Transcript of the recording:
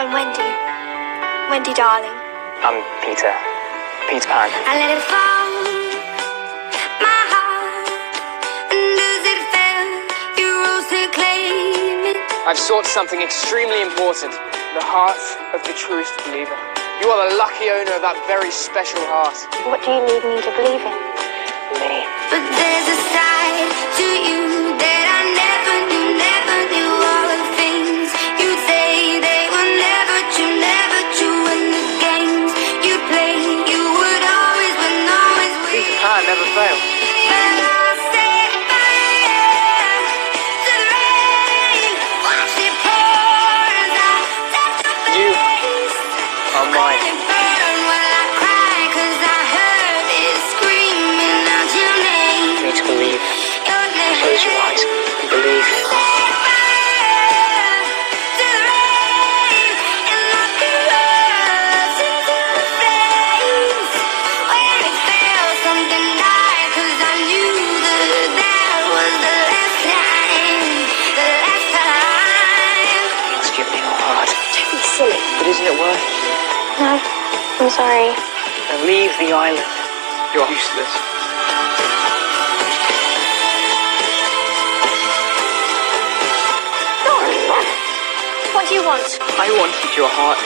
I'm Wendy. Wendy, darling. I'm Peter. Peter Pan. I let it fall, my heart, and as it fell, you rose to claim it. I've sought something extremely important. The heart of the truest believer. You are the lucky owner of that very special heart. What do you need me to believe in? Me. But there's a side to you that I never knew all the things you'd say. They were never true, and the games you play, you would always win, always win. Peter Pan never fails. But I'll set fire to the rain, watch it pour as I touch your face. You are mine. Let it burn while I cry, 'cause I heard it screaming out your name. You need to believe. Your name. Close your eyes and believe. Just give me your heart. Don't be silly. But isn't it worth it? No, I'm sorry. Now leave the island. You're useless. What do you want? I wanted your heart.